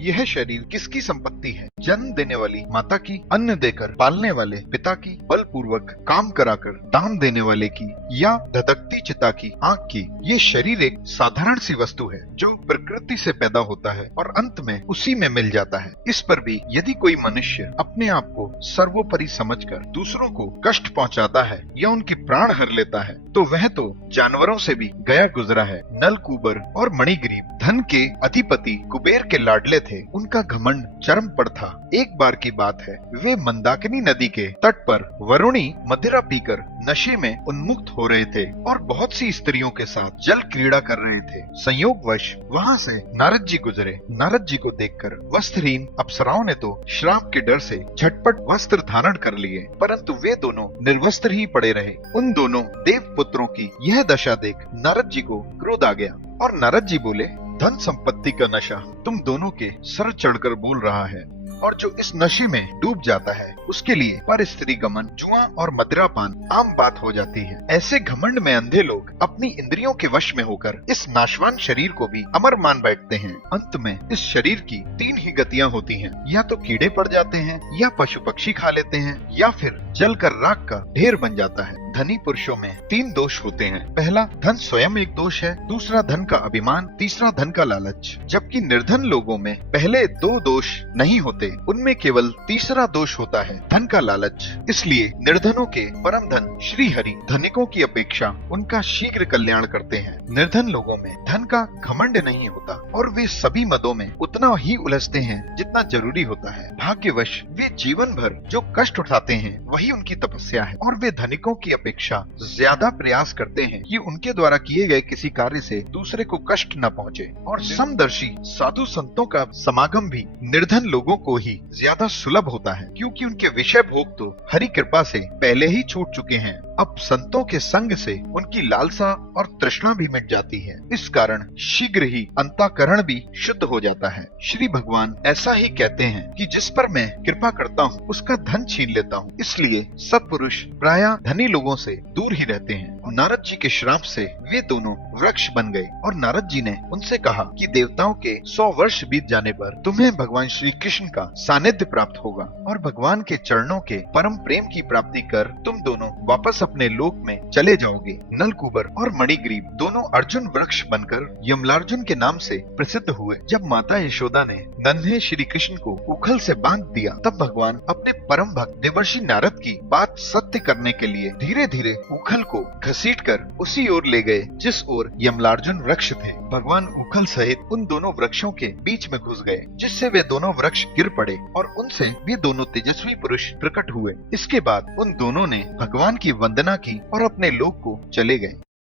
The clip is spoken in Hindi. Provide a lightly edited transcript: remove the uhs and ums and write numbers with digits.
यह शरीर किसकी संपत्ति है? जन्म देने वाली माता की, अन्न देकर पालने वाले पिता की, बलपूर्वक काम कराकर दान देने वाले की, या धधकती चिता की आंख की? ये शरीर एक साधारण सी वस्तु है जो प्रकृति से पैदा होता है और अंत में उसी में मिल जाता है। इस पर भी यदि कोई मनुष्य अपने आप को सर्वोपरि समझकर दूसरों को कष्ट पहुंचाता है या उनके प्राण हर लेता है तो वह तो जानवरों से भी गया गुजरा है। नलकूबर और मणिग्रीव धन के अधिपति कुबेर के लाडले थे। उनका घमंड चरम पर था। एक बार की बात है, वे मंदाकिनी नदी के तट पर वरुणी मदिरा पीकर नशे में उन्मुक्त हो रहे थे और बहुत सी स्त्रियों के साथ जल क्रीड़ा कर रहे थे। संयोगवश वहां से नारद जी गुजरे। नारद जी को देखकर वस्त्रहीन अप्सराओं ने तो श्राप के डर से झटपट वस्त्र धारण कर लिए, परंतु वे दोनों निर्वस्त्र ही पड़े रहे। उन दोनों देव पुत्रों की यह दशा देख नारद जी को क्रोध आ गया और नारद जी बोले, धन संपत्ति का नशा तुम दोनों के सर चढ़कर बोल रहा है, और जो इस नशे में डूब जाता है उसके लिए पर स्त्री गमन, जुआ और मदिरापान आम बात हो जाती है। ऐसे घमंड में अंधे लोग अपनी इंद्रियों के वश में होकर इस नाशवान शरीर को भी अमर मान बैठते हैं। अंत में इस शरीर की तीन ही गतियां होती हैं, या तो कीड़े पड़ जाते हैं, या पशु पक्षी खा लेते हैं, या फिर जलकर राख का ढेर बन जाता है। धनी पुरुषों में तीन दोष होते हैं। पहला, धन स्वयं एक दोष है, दूसरा धन का अभिमान, तीसरा धन का लालच। जबकि निर्धन लोगों में पहले दो दोष नहीं होते, उनमें केवल तीसरा दोष होता है, धन का लालच। इसलिए निर्धनों के परम धन श्री हरि धनिकों की अपेक्षा उनका शीघ्र कल्याण करते हैं। निर्धन लोगों में धन का घमंड नहीं होता और वे सभी मदों में उतना ही उलझते हैं जितना जरूरी होता है। भाग्यवश वे जीवन भर जो कष्ट उठाते हैं वही उनकी तपस्या है, और वे धनिकों की अपेक्षा ज्यादा प्रयास करते हैं कि उनके द्वारा किए गए किसी कार्य से दूसरे को कष्ट न पहुंचे। और समदर्शी साधु संतों का समागम भी निर्धन लोगों को ही ज्यादा सुलभ होता है, क्योंकि उनके विषय भोग तो हरि कृपा से पहले ही छूट चुके हैं। अब संतों के संग से उनकी लालसा और तृष्णा भी मिट जाती है। इस कारण शीघ्र ही अंतःकरण भी शुद्ध हो जाता है। श्री भगवान ऐसा ही कहते हैं कि जिस पर मैं कृपा करता हूँ उसका धन छीन लेता हूँ। इसलिए सत्पुरुष प्रायः धनी लोगों से दूर ही रहते हैं। नारद जी के श्राप से वे दोनों वृक्ष बन गए और नारद जी ने उनसे कहा कि देवताओं के 100 वर्ष बीत जाने पर तुम्हें भगवान श्री कृष्ण का सानिध्य प्राप्त होगा और भगवान के चरणों के परम प्रेम की प्राप्ति कर तुम दोनों वापस अपने लोक में चले जाओगे। नलकूबर और मणिग्रीव दोनों अर्जुन वृक्ष बनकर यमलार्जुन के नाम से प्रसिद्ध हुए। जब माता यशोदा ने नन्हे श्री कृष्ण को उखल से बांध दिया, तब भगवान अपने परम भक्त देवर्षि नारद की बात सत्य करने के लिए धीरे धीरे उखल को घसीटकर उसी ओर ले गए जिस ओर यमलार्जुन वृक्ष थे। भगवान उखल सहित उन दोनों वृक्षों के बीच में घुस गए, जिससे वे दोनों वृक्ष गिर पड़े और उनसे वे दोनों तेजस्वी पुरुष प्रकट हुए। इसके बाद उन दोनों ने भगवान की वंदना की और अपने लोक को चले गए।